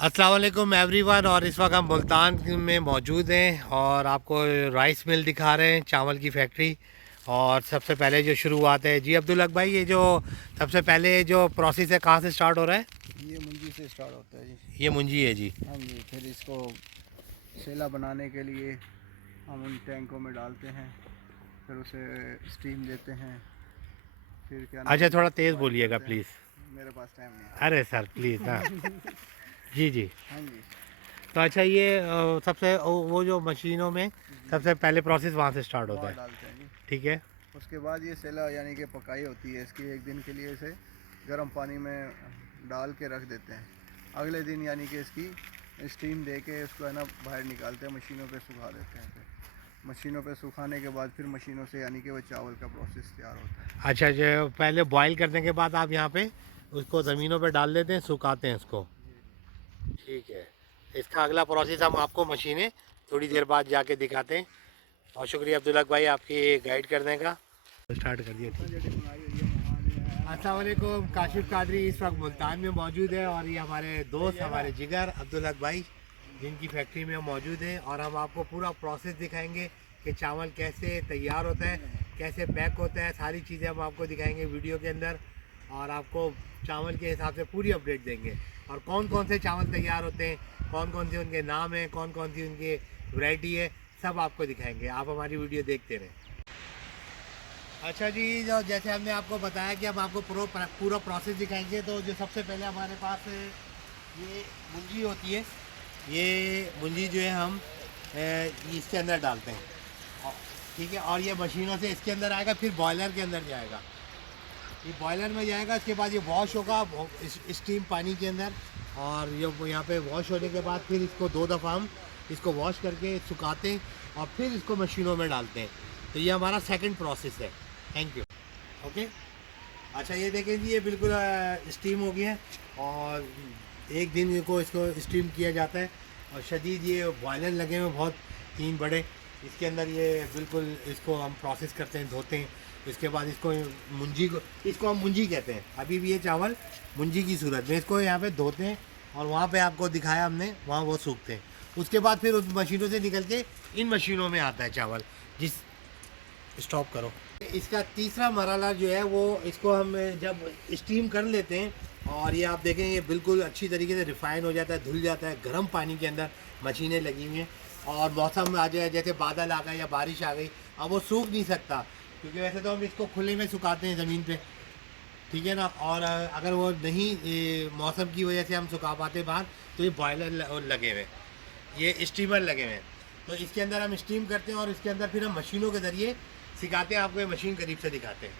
अस्सलाम वालेकुम एवरीवन। और इस वक्त हम मुल्तान में मौजूद हैं और आपको राइस मिल दिखा रहे हैं, चावल की फैक्ट्री। और सबसे पहले जो शुरुआत है जी अब्दुल हक भाई, ये जो सबसे पहले जो प्रोसेस है कहाँ से स्टार्ट हो रहा है? ये मुंजी से स्टार्ट होता है जी। ये मुंजी है जी। हाँ जी, फिर इसको सेला बनाने के लिए हम उन टैंकों में डालते हैं, फिर उसे स्टीम देते हैं, फिर क्या अच्छा, नाम थोड़ा तेज़ बॉईल बोलिएगा करते हैं। प्लीज़। मेरे पास टाइम नहीं अरे सर प्लीज़। हाँ है। जी जी। हाँ जी। तो अच्छा, ये सबसे वो जो मशीनों में जी, सबसे पहले प्रोसेस वहाँ से स्टार्ट होता वहाँ है। डालते हैं जी। ठीक है। उसके बाद ये सेला यानी कि पकाई होती है इसकी, एक दिन के लिए इसे गर्म पानी में डाल के रख देते हैं। अगले दिन यानी कि इसकी स्टीम दे के उसको है ना बाहर निकालते हैं, मशीनों पे सुखा देते हैं। फिर मशीनों पे सुखाने के बाद फिर मशीनों से यानी कि वो चावल का प्रोसेस तैयार होता है। अच्छा, जो पहले बॉईल करने के बाद आप यहाँ पे उसको ज़मीनों पे डाल देते हैं, सुखाते हैं उसको। जी जी। ठीक है। इसका अगला प्रोसेस हम आपको मशीनें थोड़ी देर बाद जाके दिखाते हैं। और शुक्रिया अब्दुल्ला भाई आपकी गाइड करने का। स्टार्ट कर दिया। ठीक है। अस्सलाम वालेकुम। काशिफ कादरी इस वक्त मुल्तान में मौजूद है और ये हमारे दोस्त, हमारे जिगर अब्दुल हक भाई, जिनकी फैक्ट्री में हम मौजूद हैं। और हम आपको पूरा प्रोसेस दिखाएंगे कि चावल कैसे तैयार होता है, कैसे पैक होता है, सारी चीज़ें हम आपको दिखाएंगे वीडियो के अंदर। और आपको चावल के हिसाब से पूरी अपडेट देंगे और कौन कौन से चावल तैयार होते हैं, कौन कौन से उनके नाम हैं, कौन कौन सी उनकी वैरायटी है, सब आपको दिखाएंगे। आप हमारी वीडियो देखते रहें। अच्छा जी, जो जैसे हमने आपको बताया कि हम आपको पूरा प्रोसेस दिखाएंगे। तो जो सबसे पहले हमारे पास ये मुंजी होती है, ये मुंजी जो है हम इसके अंदर डालते हैं। ठीक है। और ये मशीनों से इसके अंदर आएगा, फिर बॉयलर के अंदर जाएगा। ये बॉयलर में जाएगा, इसके बाद ये वॉश होगा स्टीम पानी के अंदर। और ये यहाँ पे वॉश होने के बाद फिर इसको 2 दफ़ा हम इसको वॉश करके सुखाते हैं और फिर इसको मशीनों में डालते हैं। तो ये हमारा सेकंड प्रोसेस है। Thank you. ओके। अच्छा, ये देखें जी, ये बिल्कुल स्टीम हो गया है और एक दिन को इसको स्टीम किया जाता है। और शदीद ये बॉयलर लगे हुए बहुत, 3 बड़े। इसके अंदर ये बिल्कुल इसको हम प्रोसेस करते हैं, धोते हैं। इसके बाद इसको मुंजी को, इसको हम मुंजी कहते हैं। अभी भी ये चावल मुंजी की सूरत में, इसको यहाँ पे धोते हैं और वहाँ पे आपको दिखाया हमने, वहाँ वो सूखते हैं। उसके बाद फिर उस मशीनों से निकल के इन मशीनों में आता है चावल। जिस स्टॉप करो। इसका तीसरा मरहला जो है वो, इसको हम जब स्टीम कर लेते हैं और ये आप देखें ये बिल्कुल अच्छी तरीके से रिफ़ाइन हो जाता है, धुल जाता है गर्म पानी के अंदर। मशीनें लगी हुई हैं और मौसम आ जाए, जैसे बादल आ गए या बारिश आ गई, अब वो सूख नहीं सकता क्योंकि वैसे तो हम इसको खुले में सुखाते हैं ज़मीन पे। ठीक है ना। और अगर वो नहीं मौसम की वजह से हम सुखा पाते बाहर, तो ये बॉयलर लगे हुए, ये स्टीमर लगे हुए हैं। तो इसके अंदर हम स्टीम करते हैं और इसके अंदर फिर हम मशीनों के ज़रिए सिखाते हैं। आपको ये मशीन करीब से दिखाते हैं।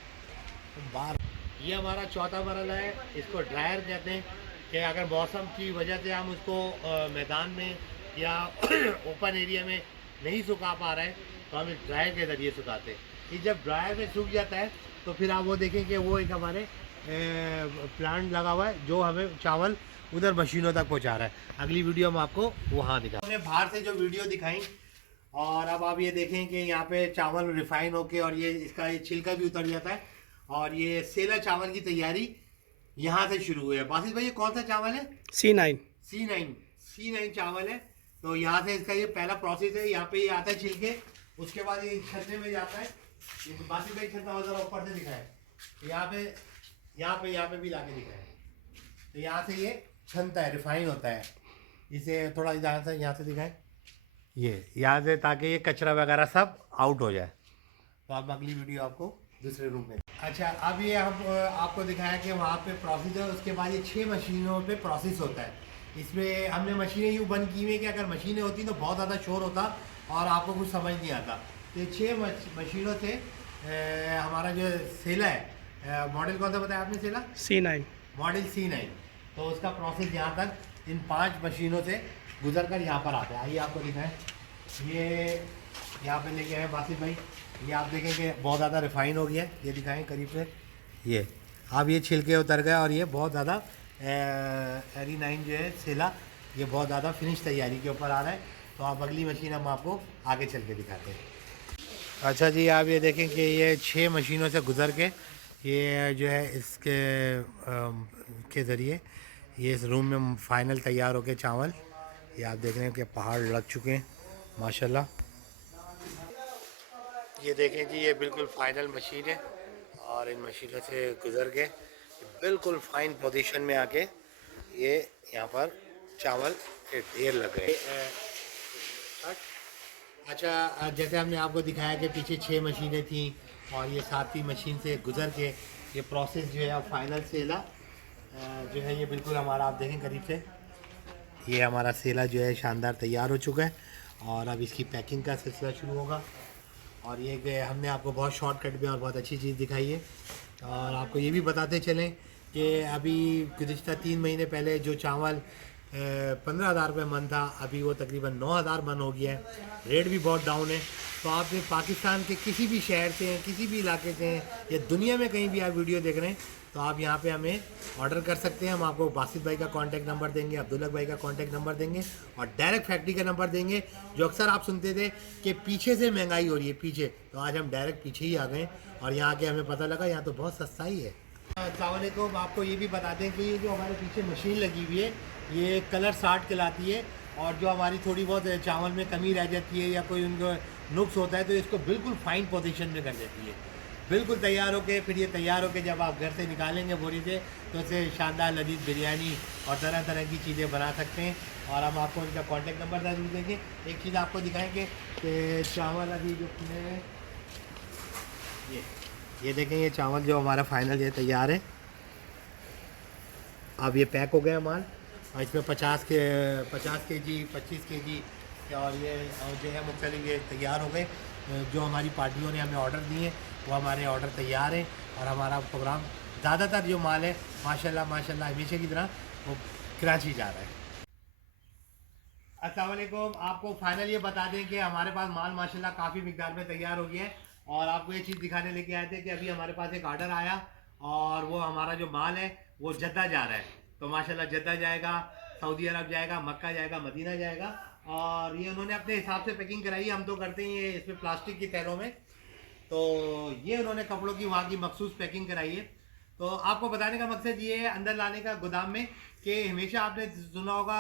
तो बाहर ये हमारा चौथा मरहला है, इसको ड्रायर कहते हैं। कि अगर मौसम की वजह से हम उसको मैदान में या ओपन एरिया में नहीं सुखा पा रहे हैं, तो हम इस ड्रायर के ज़रिए सुखाते हैं। ये जब ड्रायर में सूख जाता है तो फिर आप वो देखें कि वो एक हमारे प्लांट लगा हुआ है जो हमें चावल उधर मशीनों तक पहुंचा रहा है। अगली वीडियो हम आपको वहाँ दिखा, हमने बाहर से जो वीडियो दिखाई। और अब आप ये देखें कि यहाँ पे चावल रिफाइन होके और ये इसका ये छिलका भी उतर जाता है। और ये सेला चावल की तैयारी यहाँ से शुरू हुई है। बासित भाई, ये कौन सा चावल है? C9। C9 चावल है। तो यहाँ से इसका ये पहला प्रोसेस है। यहाँ पे ये आता है छिलके, उसके बाद ये छन्ने में जाता है। ये बासित भाई छन्ना वगैरह ऊपर से दिखाए, यहाँ पे भी लाके दिखाए। तो यहाँ से ये छनता है, रिफाइन होता है। इसे थोड़ा यहाँ से दिखाएं, ये यहाँ से, ताकि ये कचरा वगैरह सब आउट हो जाए। तो आप अगली वीडियो आपको दूसरे रूम में। अच्छा, अब ये हम आपको दिखाया कि वहाँ पे प्रोसेस है। उसके बाद ये 6 मशीनों पे प्रोसेस होता है। इसमें हमने मशीनें यूँ बंद की हुई हैं कि अगर मशीनें होती तो बहुत ज़्यादा शोर होता और आपको कुछ समझ नहीं आता। तो ये 6 मशीनों से हमारा जो सेला है, मॉडल कौन सा बताया आपने सेला? C9। Model C9। तो उसका प्रोसेस यहाँ तक इन 5 मशीनों से गुजर कर यहाँ पर आता है। आइए आपको दिखाएं। ये यहाँ पे लेके आए बासित भाई, ये आप देखें कि बहुत ज़्यादा रिफाइन हो गया है। ये दिखाएं करीब से। ये अब ये छिलके उतर गए और ये बहुत ज़्यादा एरी 9 जो है सेला, ये बहुत ज़्यादा फिनिश तैयारी के ऊपर आ रहा है। तो आप अगली मशीन हम आपको आगे चल के दिखाते हैं। अच्छा जी, आप ये देखें कि ये 6 मशीनों से गुजर के ये जो है इसके के ज़रिए ये इस रूम में फाइनल तैयार हो गए चावल। ये आप देख रहे हैं कि पहाड़ लग चुके हैं माशाल्लाह। ये देखें जी, ये बिल्कुल फाइनल मशीन है और इन मशीनों से गुजर के बिल्कुल फाइन पोजीशन में आके ये यहाँ पर चावल के ढेर लग गए। अच्छा, जैसे हमने आपको दिखाया कि पीछे 6 मशीनें थी और ये 7वीं मशीन से गुजर के ये प्रोसेस जो है अब फाइनल सेला जो है ये बिल्कुल हमारा, आप देखें करीब से, ये हमारा सेला जो है शानदार तैयार हो चुका है और अब इसकी पैकिंग का सिलसिला शुरू होगा। और ये हमने आपको बहुत शॉर्टकट में और बहुत अच्छी चीज़ दिखाई है। और आपको ये भी बताते चलें कि अभी गुज़िश्ता 3 महीने पहले जो चावल 15,000 रुपये मन था, अभी वो तकरीबन 9,000 मन हो गया है। रेट भी बहुत डाउन है। तो आप पाकिस्तान के किसी भी शहर से हैं, किसी भी इलाके से हैं या दुनिया में कहीं भी आप वीडियो देख रहे हैं तो आप यहाँ पे हमें ऑर्डर कर सकते हैं। हम आपको बासित भाई का कांटेक्ट नंबर देंगे, अब्दुल्ला भाई का कांटेक्ट नंबर देंगे और डायरेक्ट फैक्ट्री का नंबर देंगे। जो अक्सर आप सुनते थे कि पीछे से महंगाई हो रही है पीछे, तो आज हम डायरेक्ट पीछे ही आ गए और यहाँ के हमें पता लगा यहाँ तो बहुत सस्ता ही है। अस्सलामुअलैकुम, आपको ये भी बता दें कि ये जो हमारे पीछे मशीन लगी हुई है ये कलर 60 कहलाती है और जो हमारी थोड़ी बहुत चावल में कमी रह जाती है या कोई उनको नुक्स होता है तो इसको बिल्कुल फाइन पोजीशन में कर देती है। बिल्कुल तैयार होके फिर ये तैयार होके जब आप घर से निकालेंगे बोरी से तो इससे शानदार लजीज बिरयानी और तरह तरह की चीज़ें बना सकते हैं। और हम आपको इनका कांटेक्ट नंबर ज़रूर देंगे। एक चीज़ आपको दिखाएंगे कि चावल अभी जो ये देखें, ये चावल जो हमारा फाइनल ये तैयार है। अब ये पैक हो गया माल और इसमें 50 केजी 25 केजी और ये जो है मुख्तलिफ ये तैयार हो गए। जो हमारी पार्टियों ने हमें ऑर्डर दिए वो हमारे ऑर्डर तैयार हैं और हमारा प्रोग्राम ज़्यादातर जो माल है माशाल्लाह माशाल्लाह हमेशा की तरह वो कराची जा रहा है। अस्सलाम वालेकुम, आपको फाइनल ये बता दें कि हमारे पास माल माशाल्लाह काफ़ी मिकदार में तैयार हो गया है और आपको ये चीज़ दिखाने लेके आए थे कि अभी हमारे पास एक ऑर्डर आया और वो हमारा जो माल है वो जद्दा जा रहा है। तो माशाल्लाह जद्दा जाएगा, सऊदी अरब जाएगा, मक्का जाएगा, मदीना जाएगा और ये उन्होंने अपने हिसाब से पैकिंग कराई है। हम तो करते हैं ये इसमें प्लास्टिक की थैलों में, तो ये उन्होंने कपड़ों की वहाँ की मखसूस पैकिंग कराई है। तो आपको बताने का मकसद ये है अंदर लाने का गोदाम में कि हमेशा आपने सुना होगा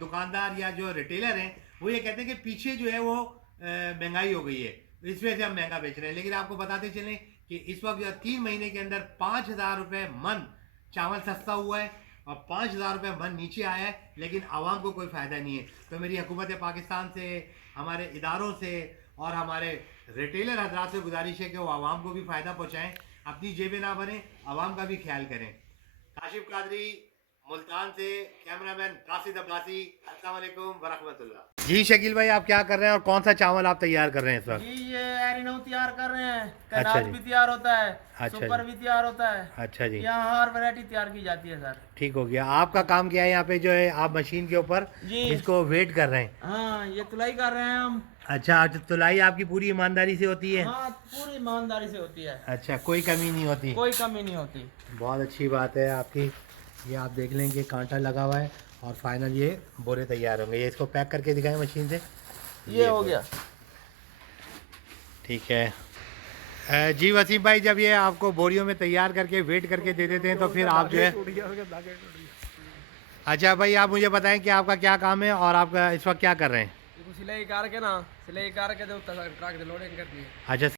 दुकानदार या जो रिटेलर हैं वो ये कहते हैं कि पीछे जो है वो महंगाई हो गई है, इस वजह से हम महंगा बेच रहे हैं। लेकिन आपको बताते चलें कि इस वक्त 3 महीने के अंदर 5,000 रुपये मन चावल सस्ता हुआ है और 5,000 रुपये मन नीचे आया है, लेकिन आवाम को कोई फ़ायदा नहीं है। तो मेरी हुकूमत पाकिस्तान से, हमारे इदारों से और हमारे रिटेलर हजरात से गुजारिश है कि वो आवाम को भी फ़ायदा पहुँचाएँ, अपनी जेबें ना बने, आवाम का भी ख्याल करें। काशिफ कादरी मुल्तान से, कैमरामैन कासिद अब्बासी, अस्सलाम वालेकुम वरहमतुल्लाह। जी शकील भाई, आप क्या कर रहे हैं और कौन सा चावल आप तैयार कर रहे हैं इस वक्त? जी ये एरिनो तैयार कर रहे हैं, अच्छा कनाज जी। भी तैयार होता है, अच्छा सुपर जी। भी तैयार होता है। अच्छा जी, यहाँ हर वैरायटी तैयार की जाती है सर। ठीक हो गया। आपका काम क्या है यहाँ पे जो है आप मशीन के ऊपर जी। इसको वेट कर रहे हैं? हाँ, ये तुलाई कर रहे हैं हम। अच्छा, तुलाई आपकी पूरी ईमानदारी से होती है? हाँ, पूरी ईमानदारी से होती है, अच्छा, कोई कमी नहीं होती? कोई कमी नहीं होती। बहुत अच्छी बात है आपकी। ये आप देख लें कि कांटा लगा हुआ है और फाइनल ये बोरे तैयार होंगे। ये इसको पैक करके दिखाएं मशीन से। ये हो गया। ठीक है जी वसीम भाई, जब ये आपको बोरियों में तैयार करके वेट करके दे देते हैं तो फिर आप जो है, अच्छा भाई आप मुझे बताएं कि आपका क्या काम है और आप इस वक्त क्या कर रहे हैं? सिलाई करके ना, सिलाई करके ट्रक लोडिंग करती है। अच्छा।